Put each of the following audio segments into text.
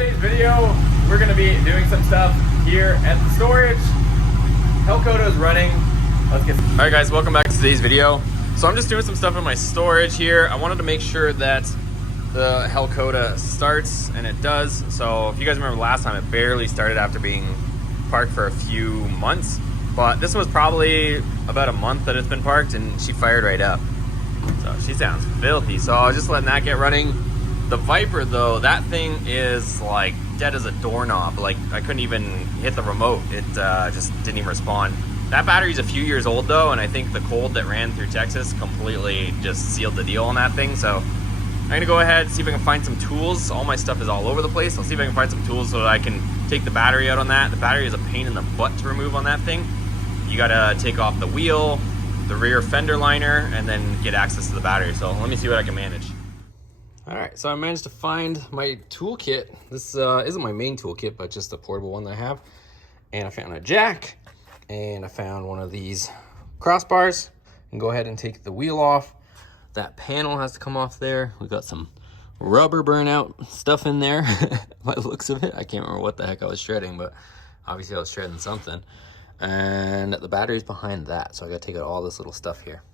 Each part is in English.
today's video, we're going to be doing some stuff here at the storage. Hellcod is running. Let's get started. Alright guys, welcome back to today's video. So I'm just doing some stuff in my storage here. I wanted to make sure that the Hellcod starts, and it does. So if you guys remember last time, it barely started after being parked for a few months. But this was probably about a month that it's been parked, and she fired right up. So she sounds filthy. So I was just letting that get running. The Viper though, that thing is like dead as a doorknob. Like I couldn't even hit the remote. It just didn't even respond. That battery's a few years old though, and I think the cold that ran through Texas completely just sealed the deal on that thing. So I'm gonna go ahead and see if I can find some tools. All my stuff is all over the place. I'll see if I can find some tools so that I can take the battery out on that. The battery is a pain in the butt to remove on that thing. You gotta take off the wheel, the rear fender liner, and then get access to the battery. So let me see what I can manage. All right, so I managed to find my toolkit. This isn't my main toolkit, but just a portable one that I have. And I found a jack, and I found one of these crossbars. And go ahead and take the wheel off. That panel has to come off there. We got some rubber burnout stuff in there. By the looks of it, I can't remember what the heck I was shredding, but obviously I was shredding something. And the battery's behind that, so I gotta take out all this little stuff here.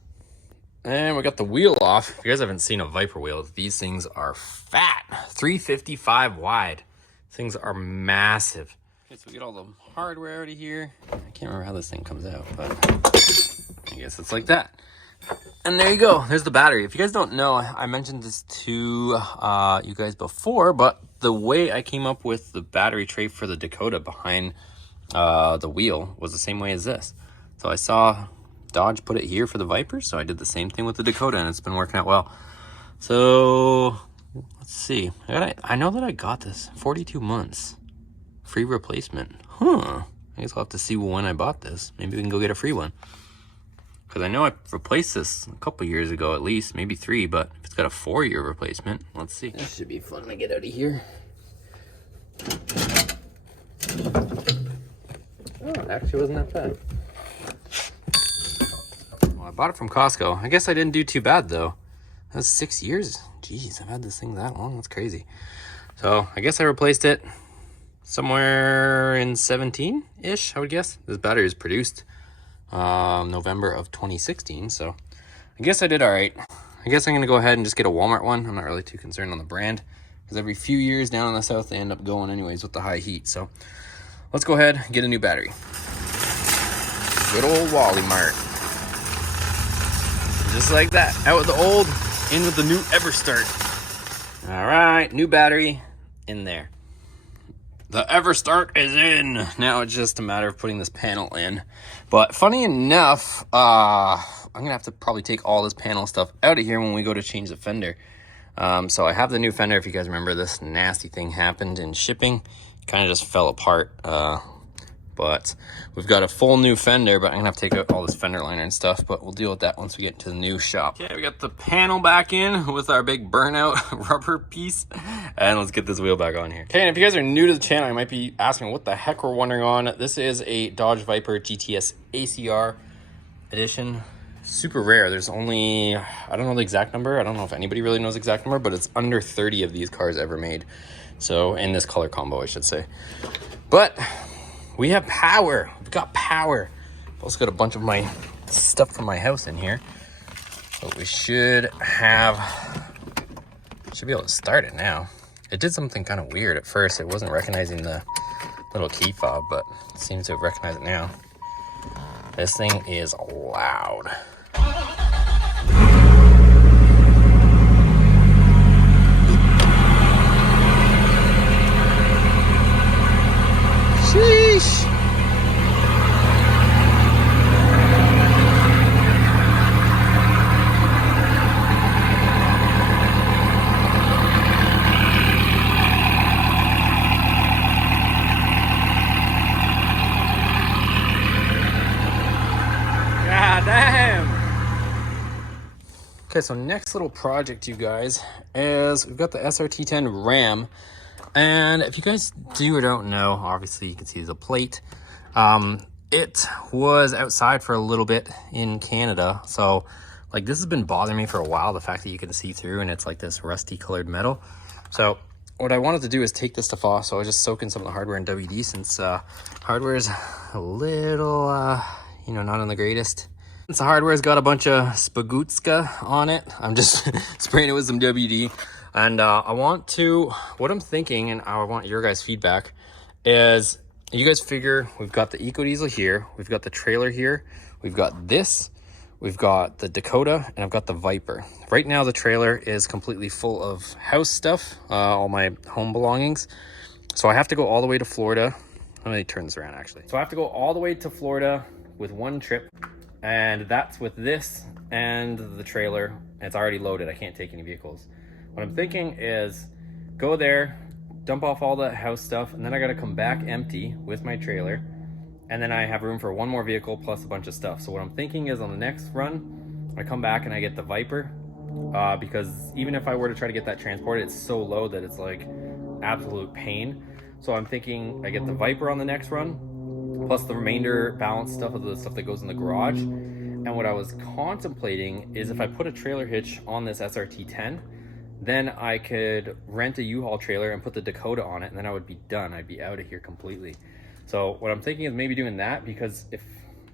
And we got the wheel off. If you guys haven't seen a Viper wheel, these things are fat. 355 wide. Things are massive. Okay, so we get all the hardware out of here. I can't remember how this thing comes out, but I guess it's like that. And there you go. There's the battery. If you guys don't know, I mentioned this to you guys before, but the way I came up with the battery tray for the Dakota behind the wheel was the same way as this. So I saw Dodge put it here for the Viper, so I did the same thing with the Dakota, and it's been working out well. So let's see. I know that I got this 42 months free replacement. I guess I'll have to see when I bought this. Maybe we can go get a free one, because I know I replaced this a couple years ago, at least maybe 3, but if it's got a 4-year replacement, let's see. This should be fun to get out of here. Oh, it actually wasn't that bad. Well, I bought it from Costco. I guess I didn't do too bad though. That was 6 years. Jeez, I've had this thing that long. That's crazy. So I guess I replaced it somewhere in 17-ish, I would guess. This battery was produced November of 2016, so I guess I did all right. I guess I'm gonna go ahead and just get a Walmart one. I'm not really too concerned on the brand, because every few years down in the south they end up going anyways with the high heat. So let's go ahead and get a new battery. Good old Wally Mart. Just like that. Out with the old, in with the new EverStart. All right, new battery in there. The EverStart is in. Now it's just a matter of putting this panel in. But funny enough, I'm gonna have to probably take all this panel stuff out of here when we go to change the fender. So I have the new fender. If you guys remember, this nasty thing happened in shipping. Kind of just fell apart. But we've got a full new fender, but I'm gonna have to take out all this fender liner and stuff, but we'll deal with that once we get into the new shop. Okay, we got the panel back in with our big burnout rubber piece, and let's get this wheel back on here. Okay, and if you guys are new to the channel, you might be asking what the heck we're wondering on. This is a Dodge Viper GTS ACR edition. Super rare. There's only, I don't know the exact number. I don't know if anybody really knows the exact number, but it's under 30 of these cars ever made. So in this color combo, I should say. But we have power. We've got power. I've also got a bunch of my stuff from my house in here. But we should be able to start it now. It did something kind of weird at first. It wasn't recognizing the little key fob, but it seems to have recognized it now. This thing is loud. Sheesh. God damn. Okay, so next little project, you guys, is we've got the SRT10 Ram. And if you guys do or don't know, obviously you can see the plate. It was outside for a little bit in Canada. So like this has been bothering me for a while, the fact that you can see through and it's like this rusty colored metal. So what I wanted to do is take this stuff off, so I was just soaking some of the hardware in WD, since hardware is a little, you know, not on the greatest. Since the hardware's got a bunch of spagutska on it, I'm just spraying it with some WD. And what I'm thinking, and I want your guys' feedback, is you guys figure we've got the Eco Diesel here, we've got the trailer here, we've got this, we've got the Dakota, and I've got the Viper. Right now the trailer is completely full of house stuff, all my home belongings. So I have to go all the way to Florida. Let me turn this around actually. So I have to go all the way to Florida with one trip, and that's with this and the trailer. It's already loaded, I can't take any vehicles. What I'm thinking is go there, dump off all the house stuff, and then I gotta come back empty with my trailer, and then I have room for one more vehicle plus a bunch of stuff. So what I'm thinking is on the next run, I come back and I get the Viper, because even if I were to try to get that transported, it's so low that it's like absolute pain. So I'm thinking I get the Viper on the next run, plus the remainder balance stuff of the stuff that goes in the garage. And what I was contemplating is if I put a trailer hitch on this SRT-10, then I could rent a U-Haul trailer and put the Dakota on it, and then I would be done. I'd be out of here completely. So what I'm thinking is maybe doing that, because if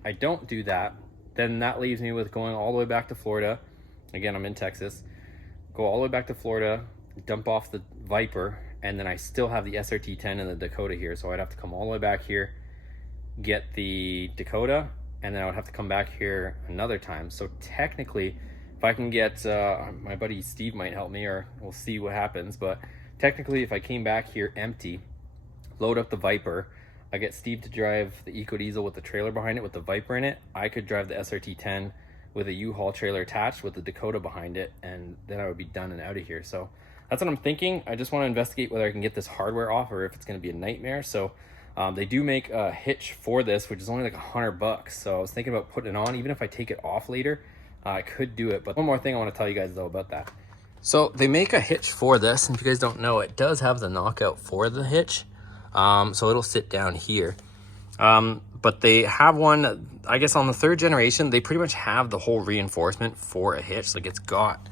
I don't do that, then that leaves me with going all the way back to Florida. Again, I'm in Texas. Go all the way back to Florida, dump off the Viper, and then I still have the SRT-10 and the Dakota here. So I'd have to come all the way back here, get the Dakota, and then I would have to come back here another time. So technically, if I can get, my buddy Steve might help me, or we'll see what happens, but technically if I came back here empty, load up the Viper, I get Steve to drive the Eco Diesel with the trailer behind it with the Viper in it, I could drive the SRT-10 with a U-Haul trailer attached with the Dakota behind it, and then I would be done and out of here. So that's what I'm thinking. I just want to investigate whether I can get this hardware off or if it's going to be a nightmare. So they do make a hitch for this, which is only like $100. So I was thinking about putting it on, even if I take it off later. I could do it, but one more thing I want to tell you guys though about that. So they make a hitch for this, and if you guys don't know, it does have the knockout for the hitch. So it'll sit down here. But they have one, I guess on the 3rd generation, they pretty much have the whole reinforcement for a hitch. Like it's got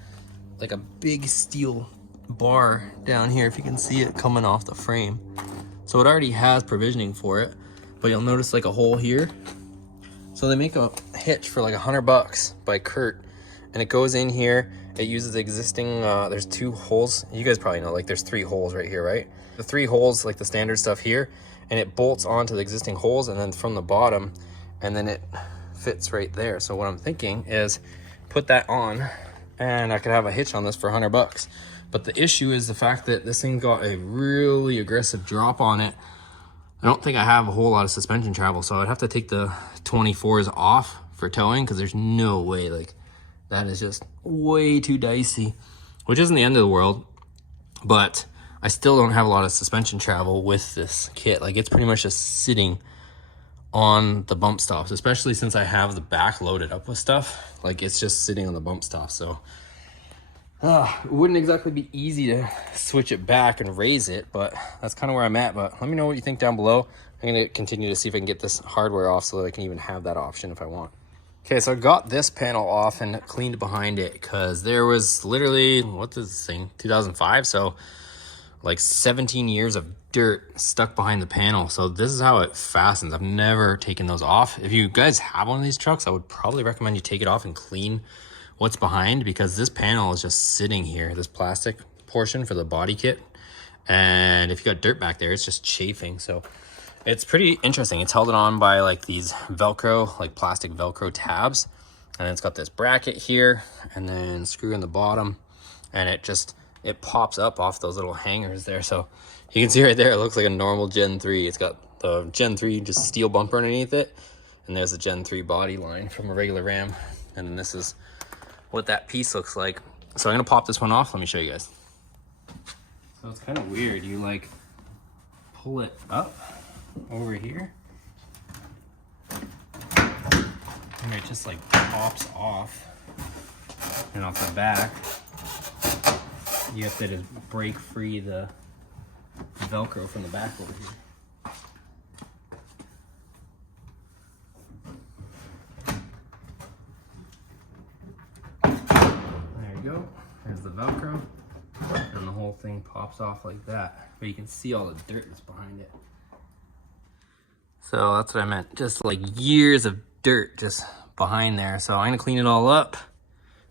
like a big steel bar down here, if you can see it coming off the frame. So it already has provisioning for it, but you'll notice like a hole here. So they make a hitch for like $100 by Kurt, and it goes in here. It uses existing, there's 2 holes. You guys probably know, like there's 3 holes right here, right? The 3 holes, like the standard stuff here, and it bolts onto the existing holes, and then from the bottom, and then it fits right there. So what I'm thinking is put that on, and I could have a hitch on this for $100. But the issue is the fact that this thing got a really aggressive drop on it. I don't think I have a whole lot of suspension travel, so I'd have to take the 24s off for towing, because there's no way, like that is just way too dicey, which isn't the end of the world, but I still don't have a lot of suspension travel with this kit. Like it's pretty much just sitting on the bump stops, especially since I have the back loaded up with stuff. Like it's just sitting on the bump stops. So it wouldn't exactly be easy to switch it back and raise it, but that's kind of where I'm at. But let me know what you think down below. I'm going to continue to see if I can get this hardware off so that I can even have that option if I want. Okay, so I got this panel off and cleaned behind it, because there was literally, what is this thing, 2005? So like 17 years of dirt stuck behind the panel. So this is how it fastens. I've never taken those off. If you guys have one of these trucks, I would probably recommend you take it off and clean what's behind, because this panel is just sitting here, this plastic portion for the body kit, and if you got dirt back there, it's just chafing. So it's pretty interesting. It's held on by like these Velcro, like plastic Velcro tabs, and it's got this bracket here and then screw in the bottom, and it pops up off those little hangers there. So you can see right there, it looks like a normal Gen 3. It's got the Gen 3 just steel bumper underneath it, and there's a Gen 3 body line from a regular Ram, and then this is what that piece looks like. So I'm gonna pop this one off. Let me show you guys. So it's kind of weird. You like pull it up over here, and it just like pops off, and off the back you have to just break free the Velcro from the back over here. There you go. There's the Velcro, and the whole thing thing pops off like that, but you can see all the dirt that's behind it. So that's what I meant, just like years of dirt just behind there. So I'm gonna clean it all up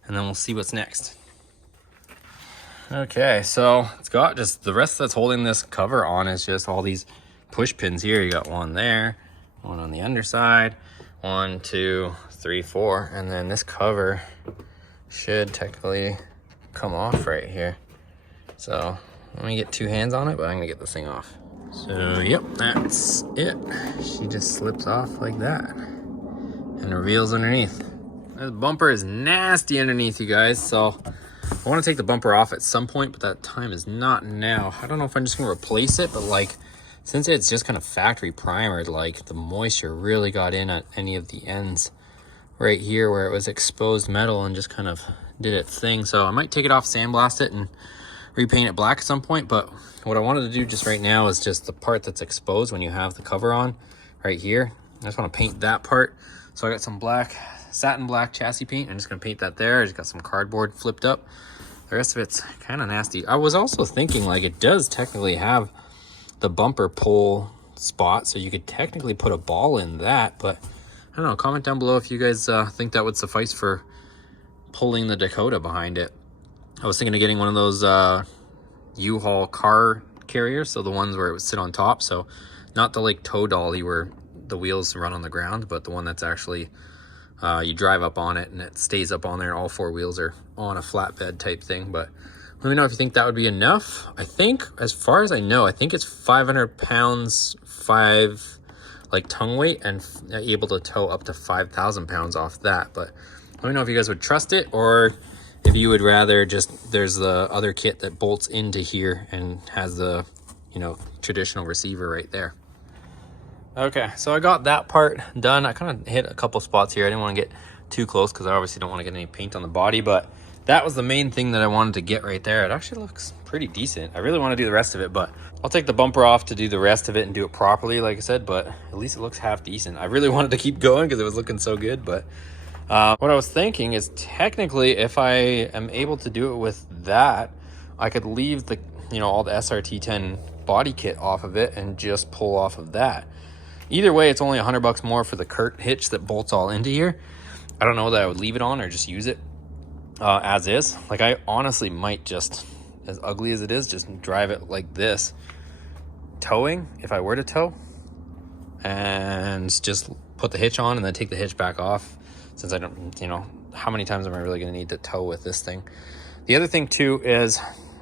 and then we'll see what's next. Okay, so it's got just the rest that's holding this cover on is just all these push pins here. You got one there, one on the underside, 1, 2, 3, 4, and then this cover should technically come off right here. So let me get 2 hands on it, but I'm gonna get this thing off. So yep, that's it. She just slips off like that and reveals underneath. This bumper is nasty underneath, you guys, so I want to take the bumper off at some point, but that time is not now. I don't know if I'm just gonna replace it, but like, since it's just kind of factory primered, like the moisture really got in at any of the ends right here where it was exposed metal and just kind of did its thing. So I might take it off, sandblast it, and repaint it black at some point. But what I wanted to do just right now is just the part that's exposed when you have the cover on right here. I just want to paint that part. So I got some black, satin black chassis paint. I'm just gonna paint that there. I just got some cardboard flipped up. The rest of it's kind of nasty. I was also thinking, like, it does technically have the bumper pull spot, so you could technically put a ball in that, but I don't know. Comment down below if you guys think that would suffice for pulling the Dakota behind it. I was thinking of getting one of those U-Haul car carriers, so the ones where it would sit on top. So not the like tow dolly where the wheels run on the ground, but the one that's actually you drive up on it and it stays up on there. All 4 wheels are on a flatbed type thing. But let me know if you think that would be enough. I think, as far as I know, I think it's 500 pounds, 5 like tongue weight, and able to tow up to 5,000 pounds off that. But let me know if you guys would trust it, or if you would rather just, there's the other kit that bolts into here and has the, you know, traditional receiver right there. Okay, so I got that part done. I kind of hit a couple spots here. I didn't want to get too close because I obviously don't want to get any paint on the body, but that was the main thing that I wanted to get right there. It actually looks pretty decent. I really want to do the rest of it, but I'll take the bumper off to do the rest of it and do it properly, like I said, but at least it looks half decent. I really wanted to keep going because it was looking so good, but what I was thinking is technically if I am able to do it with that, I could leave the, you know, all the SRT10 body kit off of it and just pull off of that. Either way, it's only $100 more for the Kurt hitch that bolts all into here. I don't know that I would leave it on or just use it as is. Like, I honestly might just, as ugly as it is, just drive it like this, towing, if I were to tow, and just put the hitch on and then take the hitch back off, since I don't, you know, how many times am I really going to need to tow with this thing? The other thing too is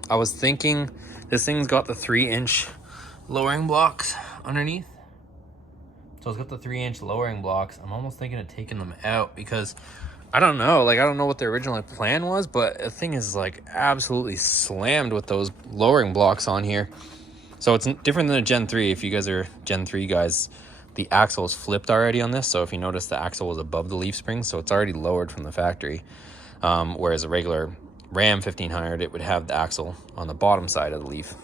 I was thinking this thing's got the 3-inch lowering blocks underneath. So it's got the 3-inch lowering blocks. I'm almost thinking of taking them out because I don't know, like, I don't know what the original plan was, but the thing is like absolutely slammed with those lowering blocks on here. So it's different than a Gen 3. If you guys are Gen 3 guys, the axle is flipped already on this. So if you notice, the axle was above the leaf spring, so it's already lowered from the factory. Whereas a regular Ram 1500, it would have the axle on the bottom side of the leaf.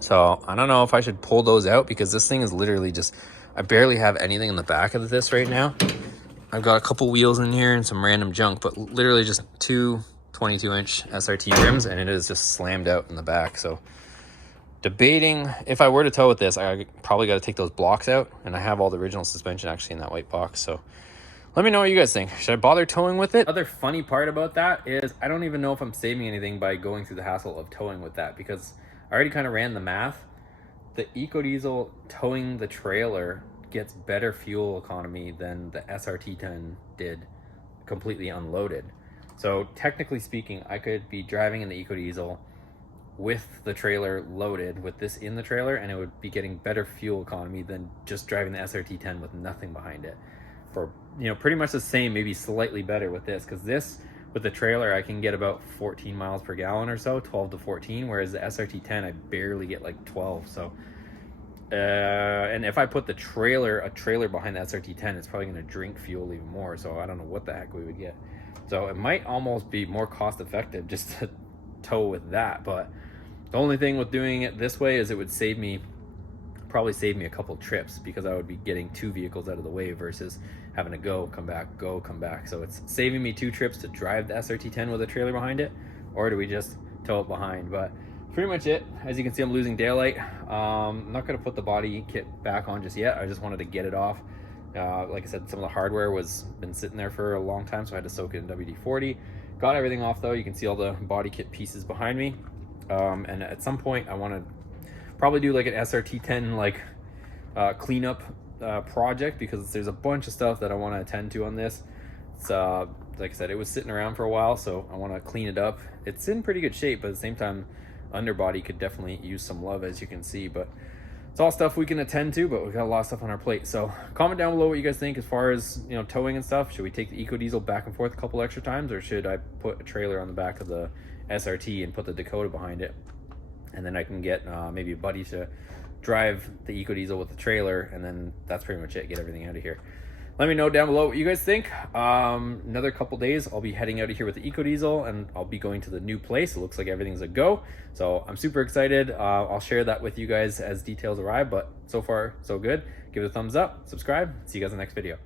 So I don't know if I should pull those out because this thing is literally just, I barely have anything in the back of this right now. I've got a couple wheels in here and some random junk, but literally just 2 22-inch SRT rims, and it is just slammed out in the back. So debating if I were to tow with this, I probably got to take those blocks out, and I have all the original suspension actually in that white box. So let me know what you guys think. Should I bother towing with it? Other funny part about that is I don't even know if I'm saving anything by going through the hassle of towing with that, because I already kind of ran the math. The EcoDiesel towing the trailer gets better fuel economy than the SRT10 did completely unloaded. So technically speaking, I could be driving in the EcoDiesel with the trailer loaded with this in the trailer, and it would be getting better fuel economy than just driving the SRT10 with nothing behind it. For, you know, pretty much the same, maybe slightly better with this, because this with the trailer I can get about 14 miles per gallon or so, 12 to 14, whereas the SRT10 I barely get like 12. So and if I put a trailer behind the SRT10, it's probably going to drink fuel even more. So I don't know what the heck we would get. So it might almost be more cost effective just to tow with that. But the only thing with doing it this way is it would probably save me a couple trips, because I would be getting 2 vehicles out of the way versus having to go, come back. So it's saving me 2 trips to drive the SRT10 with a trailer behind it, or do we just tow it behind? But pretty much it. As you can see, I'm losing daylight. I'm not gonna put the body kit back on just yet. I just wanted to get it off. Like I said, some of the hardware was been sitting there for a long time, so I had to soak it in WD-40. Got everything off though. You can see all the body kit pieces behind me. And at some point I want to probably do like an SRT10 like cleanup project, because there's a bunch of stuff that I want to attend to on this. It's like I said, it was sitting around for a while, so I want to clean it up. It's in pretty good shape, but at the same time, underbody could definitely use some love, as you can see. But it's all stuff we can attend to, but we've got a lot of stuff on our plate. So comment down below what you guys think as far as, you know, towing and stuff. Should we take the Eco Diesel back and forth a couple extra times, or should I put a trailer on the back of the SRT and put the Dakota behind it, and then I can get maybe a buddy to drive the Eco Diesel with the trailer, and then that's pretty much it. Get everything out of here. Let me know down below what you guys think. Another couple days, I'll be heading out of here with the Eco Diesel, and I'll be going to the new place. It looks like everything's a go, so I'm super excited. I'll share that with you guys as details arrive, but so far so good. Give it a thumbs up, subscribe, see you guys in the next video.